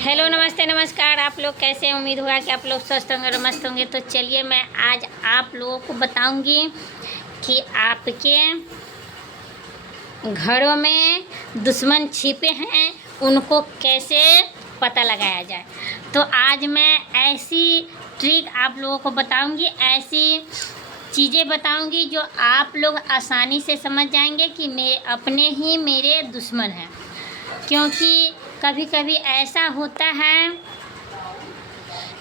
Hello, नमस्ते, नमस्कार। आप लोग कैसे हैं? उम्मीद हुआ कि आप लोग स्वस्थ होंगे और मस्त होंगे। तो चलिए मैं आज आप लोगों को बताऊंगी कि आपके घरों में दुश्मन छिपे हैं, उनको कैसे पता लगाया जाए। तो आज मैं ऐसी ट्रिक आप लोगों को बताऊंगी, ऐसी चीज़ें बताऊंगी जो आप लोग आसानी से समझ जाएंगे कि मेरे दुश्मन हैं। क्योंकि कभी कभी ऐसा होता है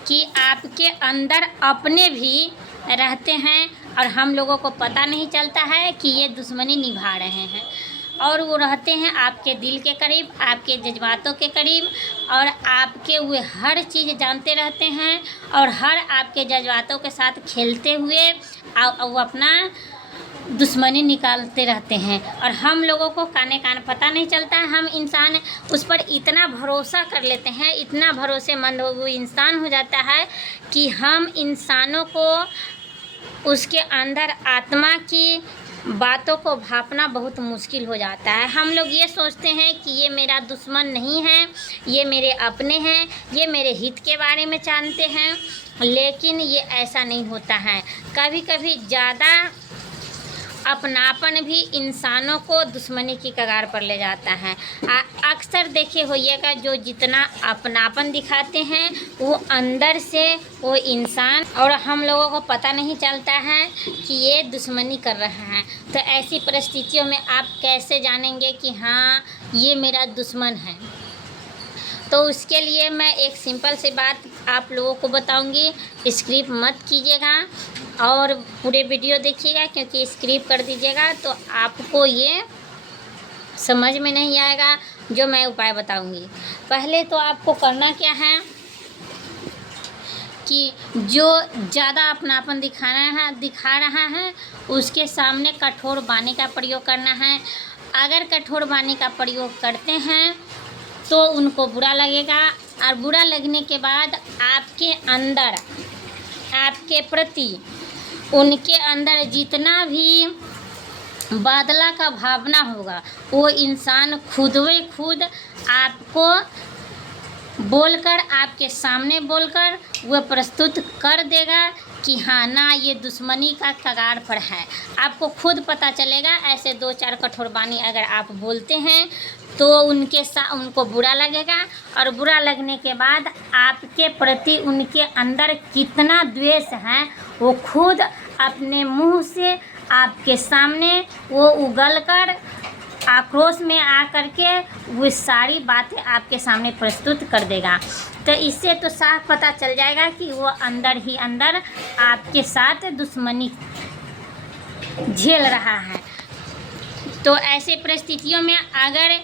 कि आपके अंदर अपने भी रहते हैं और हम लोगों को पता नहीं चलता है कि ये दुश्मनी निभा रहे हैं, और वो रहते हैं आपके दिल के करीब, आपके जज्बातों के करीब, और आपके वे हर चीज़ जानते रहते हैं और हर आपके जज्बातों के साथ खेलते हुए वो अपना दुश्मनी निकालते रहते हैं। और हम लोगों को काने कान पता नहीं चलता है। हम इंसान उस पर इतना भरोसा कर लेते हैं, इतना भरोसेमंद वो इंसान हो जाता है कि हम इंसानों को उसके अंदर आत्मा की बातों को भापना बहुत मुश्किल हो जाता है। हम लोग ये सोचते हैं कि ये मेरा दुश्मन नहीं है, ये मेरे अपने हैं, ये मेरे हित के बारे में जानते हैं, लेकिन ये ऐसा नहीं होता है। कभी कभी ज़्यादा अपनापन भी इंसानों को दुश्मनी की कगार पर ले जाता है। अक्सर देखे होइएगा, जो जितना अपनापन दिखाते हैं वो अंदर से वो इंसान, और हम लोगों को पता नहीं चलता है कि ये दुश्मनी कर रहा है। तो ऐसी परिस्थितियों में आप कैसे जानेंगे कि हाँ ये मेरा दुश्मन है? तो उसके लिए मैं एक सिंपल सी बात आप लोगों को बताऊंगी। स्किप मत कीजिएगा और पूरे वीडियो देखिएगा, क्योंकि स्किप कर दीजिएगा तो आपको ये समझ में नहीं आएगा जो मैं उपाय बताऊंगी। पहले तो आपको करना क्या है कि जो ज़्यादा अपनापन दिखा रहा है उसके सामने कठोर वाणी का प्रयोग करना है। अगर कठोर वाणी का प्रयोग करते हैं तो उनको बुरा लगेगा, और बुरा लगने के बाद आपके अंदर, आपके प्रति उनके अंदर जितना भी बादला का भावना होगा वो इंसान खुद व खुद आपको बोलकर, आपके सामने बोलकर वह प्रस्तुत कर देगा कि हाँ ना, ये दुश्मनी का कगार पर है। आपको खुद पता चलेगा। ऐसे 2-4 कठोर वाणी अगर आप बोलते हैं तो उनको बुरा लगेगा, और बुरा लगने के बाद आपके प्रति उनके अंदर कितना द्वेष है वो खुद अपने मुंह से आपके सामने वो उगल कर आक्रोश में आकर के वो सारी बातें आपके सामने प्रस्तुत कर देगा। तो इससे तो साफ पता चल जाएगा कि वो अंदर ही अंदर आपके साथ दुश्मनी झेल रहा है। तो ऐसे परिस्थितियों में अगर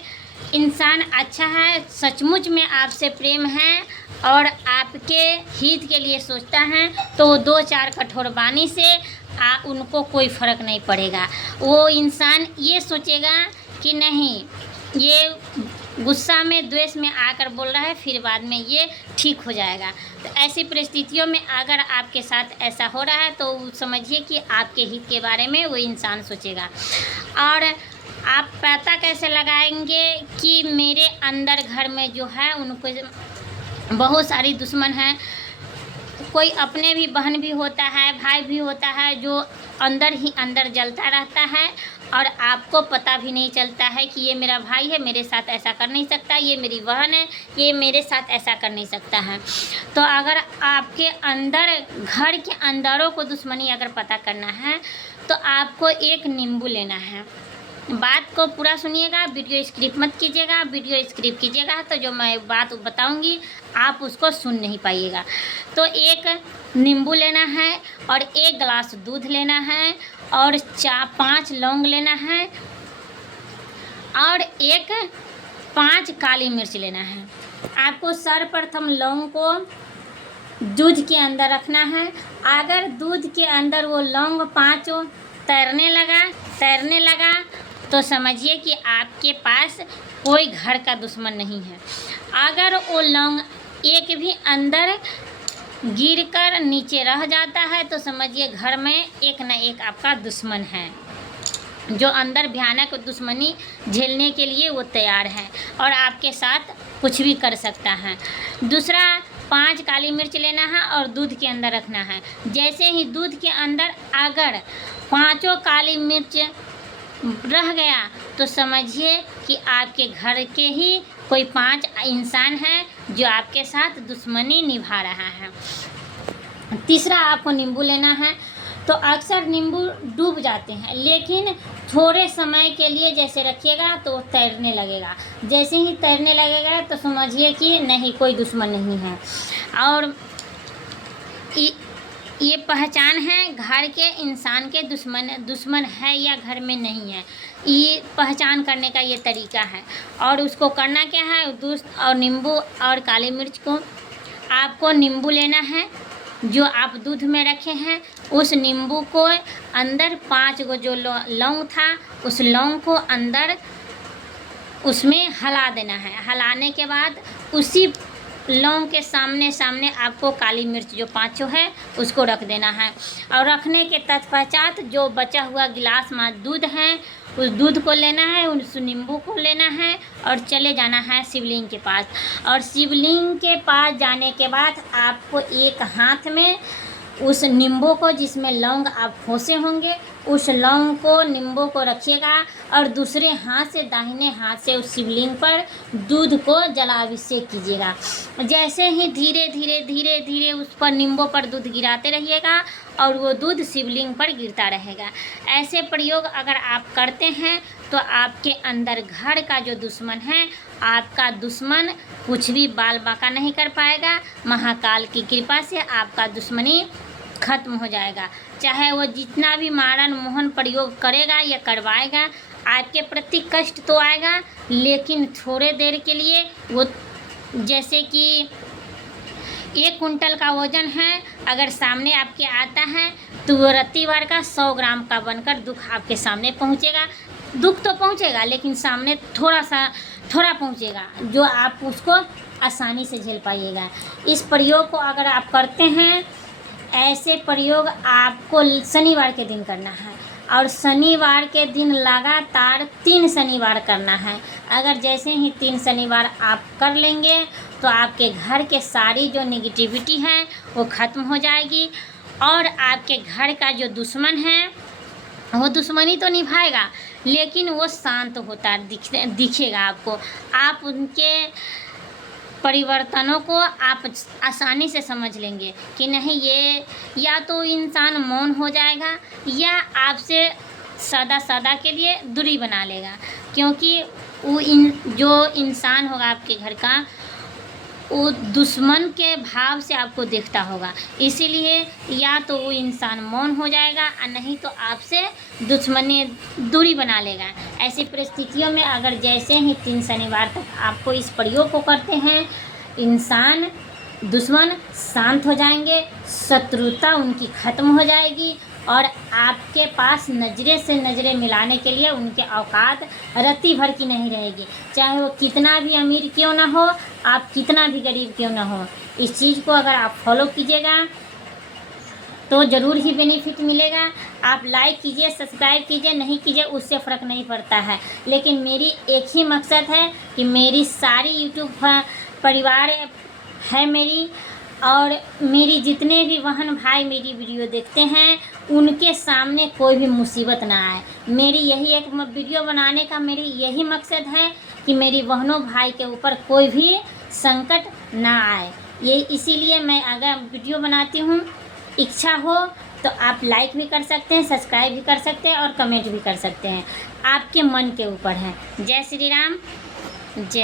इंसान अच्छा है, सचमुच में आपसे प्रेम है और आपके हित के लिए सोचता है, तो 2-4 कठोर वाणी से उनको कोई फ़र्क नहीं पड़ेगा। वो इंसान ये सोचेगा कि नहीं, ये गुस्सा में, द्वेष में आकर बोल रहा है, फिर बाद में ये ठीक हो जाएगा। तो ऐसी परिस्थितियों में अगर आपके साथ ऐसा हो रहा है तो समझिए कि आपके हित के बारे में वो इंसान सोचेगा। और आप पता कैसे लगाएंगे कि मेरे अंदर घर में जो है उनको बहुत सारी दुश्मन हैं? कोई अपने भी बहन भी होता है, भाई भी होता है, जो अंदर ही अंदर जलता रहता है और आपको पता भी नहीं चलता है कि ये मेरा भाई है, मेरे साथ ऐसा कर नहीं सकता, ये मेरी बहन है, ये मेरे साथ ऐसा कर नहीं सकता है। तो अगर आपके अंदर, घर के अंदरों को दुश्मनी अगर पता करना है तो आपको एक नींबू लेना है। बात को पूरा सुनिएगा, वीडियो स्किप मत कीजिएगा। वीडियो स्किप कीजिएगा तो जो मैं बात बताऊंगी आप उसको सुन नहीं पाइएगा। तो एक नींबू लेना है और 1 गिलास दूध लेना है और 5 लौंग लेना है और 5 काली मिर्च लेना है। आपको सर्वप्रथम लौंग को दूध के अंदर रखना है। अगर दूध के अंदर वो लौंग 5 तैरने लगा तो समझिए कि आपके पास कोई घर का दुश्मन नहीं है। अगर वो लौंग एक भी अंदर गिरकर नीचे रह जाता है तो समझिए घर में एक न एक आपका दुश्मन है। जो अंदर भयानक दुश्मनी झेलने के लिए वो तैयार है और आपके साथ कुछ भी कर सकता है। दूसरा, 5 काली मिर्च लेना है और दूध के अंदर रखना है। जैसे ही दूध के अंदर अगर 5 काली मिर्च रह गया तो समझिए कि आपके घर के ही कोई 5 इंसान है जो आपके साथ दुश्मनी निभा रहा है। तीसरा, आपको नींबू लेना है। तो अक्सर नींबू डूब जाते हैं, लेकिन थोड़े समय के लिए जैसे रखिएगा तो तैरने लगेगा। जैसे ही तैरने लगेगा तो समझिए कि नहीं, कोई दुश्मन नहीं है। और ये पहचान है घर के इंसान के दुश्मन है या घर में नहीं है, ये पहचान करने का ये तरीका है। और उसको करना क्या है, दूध और नींबू और काली मिर्च को, आपको नींबू लेना है जो आप दूध में रखे हैं। उस नींबू को अंदर 5 गो जो लौंग था, उस लौंग को अंदर उसमें हिला देना है। हिलाने के बाद उसी लौंग के सामने आपको काली मिर्च जो 5 है उसको रख देना है। और रखने के तत्पश्चात जो बचा हुआ गिलास में दूध है, उस दूध को लेना है, उस नींबू को लेना है और चले जाना है शिवलिंग के पास। और शिवलिंग के पास जाने के बाद आपको एक हाथ में उस नींबू को, जिसमें लौंग आप खोसे होंगे, उस लौंग को, नींबू को रखिएगा और दूसरे हाथ से, दाहिने हाथ से उस शिवलिंग पर दूध को जलाभिषेक कीजिएगा। जैसे ही धीरे धीरे उस पर, नींबू पर दूध गिराते रहिएगा और वो दूध शिवलिंग पर गिरता रहेगा। ऐसे प्रयोग अगर आप करते हैं तो आपके अंदर घर का जो दुश्मन है, आपका दुश्मन कुछ भी बाल बाका नहीं कर पाएगा। महाकाल की कृपा से आपका दुश्मनी खत्म हो जाएगा। चाहे वो जितना भी मारण मोहन प्रयोग करेगा या करवाएगा, आपके प्रति कष्ट तो आएगा, लेकिन थोड़े देर के लिए वो, जैसे कि 1 कुंटल का वज़न है, अगर सामने आपके आता है तो वो रत्तीभर का 100 ग्राम का बनकर दुख आपके सामने पहुँचेगा। दुख तो पहुँचेगा, लेकिन सामने थोड़ा पहुँचेगा जो आप उसको आसानी से झेल पाइएगा। इस प्रयोग को अगर आप करते हैं, ऐसे प्रयोग आपको शनिवार के दिन करना है और शनिवार के दिन लगातार 3 शनिवार करना है। अगर जैसे ही 3 शनिवार आप कर लेंगे तो आपके घर के सारी जो नेगेटिविटी है वो ख़त्म हो जाएगी और आपके घर का जो दुश्मन है वो दुश्मनी तो निभाएगा, लेकिन वो शांत होता दिखेगा आपको। आप उनके परिवर्तनों को आप आसानी से समझ लेंगे कि नहीं, ये या तो इंसान मौन हो जाएगा या आपसे सदा के लिए दूरी बना लेगा, क्योंकि वो जो इंसान होगा आपके घर का, वो दुश्मन के भाव से आपको देखता होगा। इसीलिए या तो वो इंसान मौन हो जाएगा और नहीं तो आपसे दुश्मनी दूरी बना लेगा। ऐसी परिस्थितियों में अगर जैसे ही 3 शनिवार तक आपको इस प्रयोग को करते हैं, इंसान दुश्मन शांत हो जाएंगे, शत्रुता उनकी ख़त्म हो जाएगी और आपके पास नज़रे से नज़रें मिलाने के लिए उनके औकात रत्ती भर की नहीं रहेगी। चाहे वो कितना भी अमीर क्यों ना हो, आप कितना भी गरीब क्यों ना हो, इस चीज़ को अगर आप फॉलो कीजिएगा तो ज़रूर ही बेनिफिट मिलेगा। आप लाइक कीजिए, सब्सक्राइब कीजिए, नहीं कीजिए उससे फ़र्क नहीं पड़ता है, लेकिन मेरी एक ही मकसद है कि मेरी सारी यूट्यूब परिवार है मेरी, और मेरी जितने भी बहन भाई मेरी वीडियो देखते हैं उनके सामने कोई भी मुसीबत ना आए। मेरी यही एक वीडियो बनाने का मेरी यही मकसद है कि मेरी बहनों भाई के ऊपर कोई भी संकट ना आए। ये इसीलिए मैं अगर वीडियो बनाती हूँ, इच्छा हो तो आप लाइक भी कर सकते हैं, सब्सक्राइब भी कर सकते हैं और कमेंट भी कर सकते हैं, आपके मन के ऊपर है। जय श्री राम, जय।